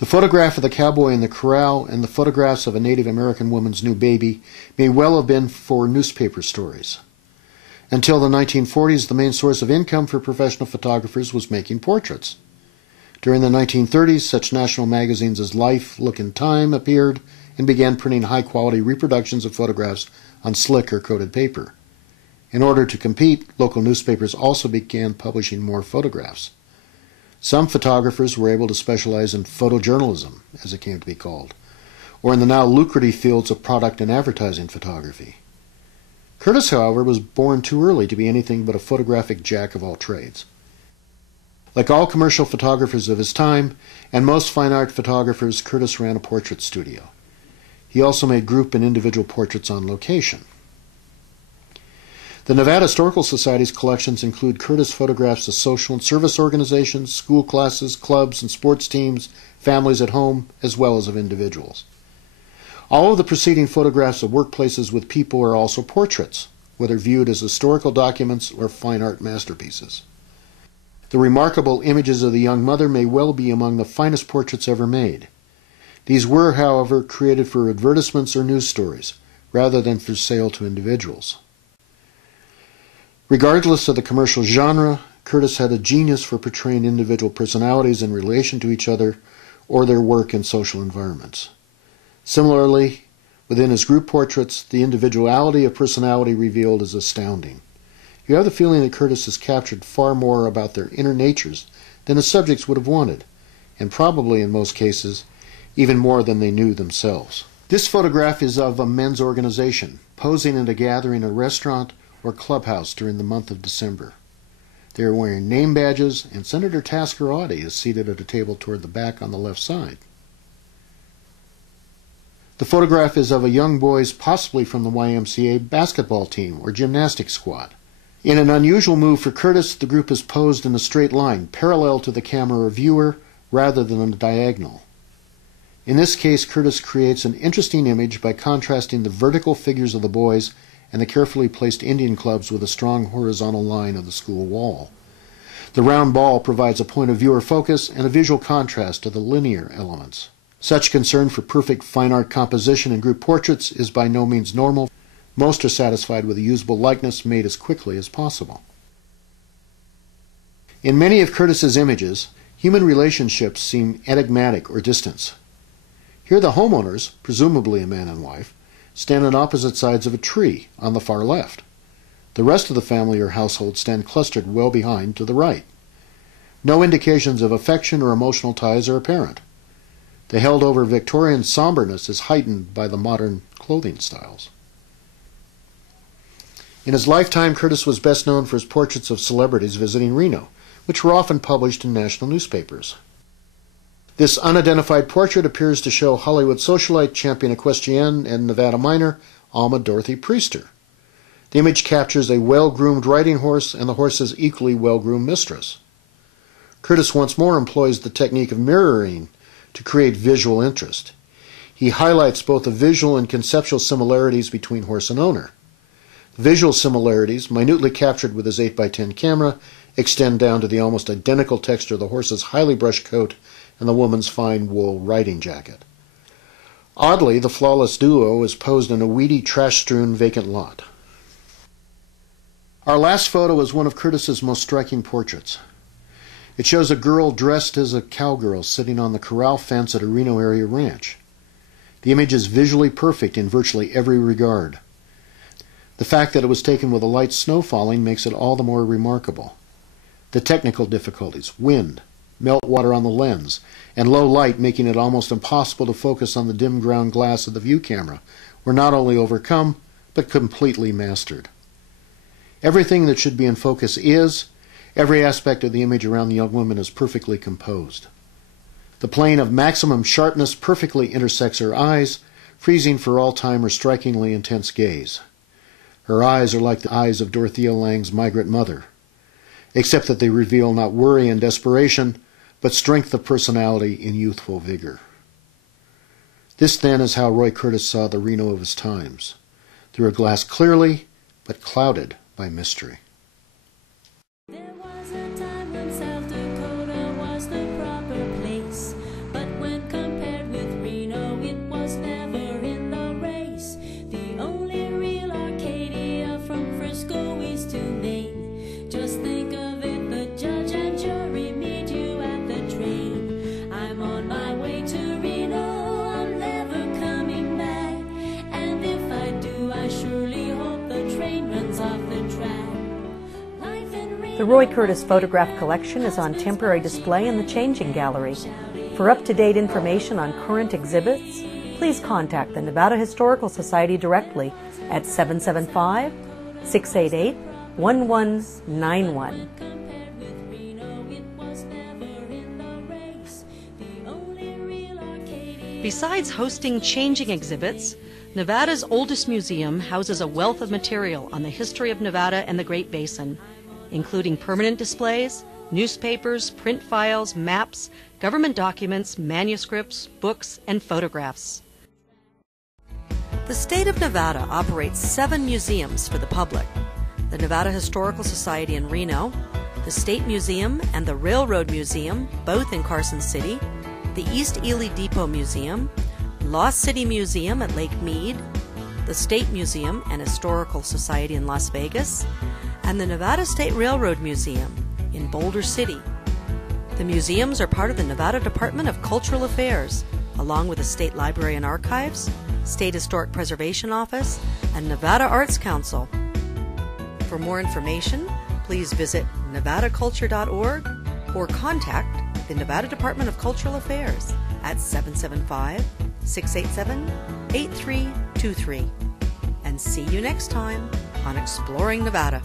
The photograph of the cowboy in the corral and the photographs of a Native American woman's new baby may well have been for newspaper stories. Until the 1940s, the main source of income for professional photographers was making portraits. During the 1930s, such national magazines as Life, Look, and Time appeared and began printing high-quality reproductions of photographs on slick or coated paper. In order to compete, local newspapers also began publishing more photographs. Some photographers were able to specialize in photojournalism, as it came to be called, or in the now lucrative fields of product and advertising photography. Curtis, however, was born too early to be anything but a photographic jack of all trades. Like all commercial photographers of his time, and most fine art photographers, Curtis ran a portrait studio. He also made group and individual portraits on location. The Nevada Historical Society's collections include Curtis photographs of social and service organizations, school classes, clubs and sports teams, families at home, as well as of individuals. All of the preceding photographs of workplaces with people are also portraits, whether viewed as historical documents or fine art masterpieces. The remarkable images of the young mother may well be among the finest portraits ever made. These were, however, created for advertisements or news stories, rather than for sale to individuals. Regardless of the commercial genre, Curtis had a genius for portraying individual personalities in relation to each other or their work in social environments. Similarly, within his group portraits, the individuality of personality revealed is astounding. You have the feeling that Curtis has captured far more about their inner natures than his subjects would have wanted, and probably in most cases, even more than they knew themselves. This photograph is of a men's organization, posing at a gathering at a restaurant or clubhouse during the month of December. They are wearing name badges, and Senator Tasker Audie is seated at a table toward the back on the left side. The photograph is of a young boys possibly from the YMCA basketball team or gymnastics squad. In an unusual move for Curtis, the group is posed in a straight line, parallel to the camera or viewer, rather than on a diagonal. In this case, Curtis creates an interesting image by contrasting the vertical figures of the boys and the carefully placed Indian clubs with a strong horizontal line of the school wall. The round ball provides a point of viewer focus and a visual contrast to the linear elements. Such concern for perfect fine art composition in group portraits is by no means normal. Most are satisfied with a usable likeness made as quickly as possible. In many of Curtis's images, human relationships seem enigmatic or distant. Here the homeowners, presumably a man and wife, stand on opposite sides of a tree on the far left. The rest of the family or household stand clustered well behind to the right. No indications of affection or emotional ties are apparent. The held-over Victorian somberness is heightened by the modern clothing styles. In his lifetime, Curtis was best known for his portraits of celebrities visiting Reno, which were often published in national newspapers. This unidentified portrait appears to show Hollywood socialite, champion equestrienne, and Nevada miner Alma Dorothy Priester. The image captures a well-groomed riding horse and the horse's equally well-groomed mistress. Curtis once more employs the technique of mirroring to create visual interest. He highlights both the visual and conceptual similarities between horse and owner. The visual similarities, minutely captured with his 8x10 camera, extend down to the almost identical texture of the horse's highly brushed coat and the woman's fine wool riding jacket. Oddly, the flawless duo is posed in a weedy, trash-strewn vacant lot. Our last photo is one of Curtis's most striking portraits. It shows a girl dressed as a cowgirl sitting on the corral fence at a Reno area ranch. The image is visually perfect in virtually every regard. The fact that it was taken with a light snow falling makes it all the more remarkable. The technical difficulties, wind, meltwater on the lens, and low light making it almost impossible to focus on the dim ground glass of the view camera were not only overcome, but completely mastered. Everything that should be in focus is, every aspect of the image around the young woman is perfectly composed. The plane of maximum sharpness perfectly intersects her eyes, freezing for all time her strikingly intense gaze. Her eyes are like the eyes of Dorothea Lange's migrant mother, except that they reveal not worry and desperation, but strength of personality in youthful vigor. This, then, is how Roy Curtis saw the Reno of his times, through a glass clearly, but clouded by mystery. There was a time when South Dakota was the proper place, but when The Roy Curtis photograph collection is on temporary display in the Changing Gallery. For up-to-date information on current exhibits, please contact the Nevada Historical Society directly at 775-688-1191. Besides hosting changing exhibits, Nevada's oldest museum houses a wealth of material on the history of Nevada and the Great Basin, including permanent displays, newspapers, print files, maps, government documents, manuscripts, books, and photographs. The state of Nevada operates 7 museums for the public: the Nevada Historical Society in Reno, the State Museum and the Railroad Museum, both in Carson City, the East Ely Depot Museum, Lost City Museum at Lake Mead, the State Museum and Historical Society in Las Vegas, and the Nevada State Railroad Museum in Boulder City. The museums are part of the Nevada Department of Cultural Affairs, along with the State Library and Archives, State Historic Preservation Office, and Nevada Arts Council. For more information, please visit nevadaculture.org or contact the Nevada Department of Cultural Affairs at 775-687-8323. And see you next time on Exploring Nevada.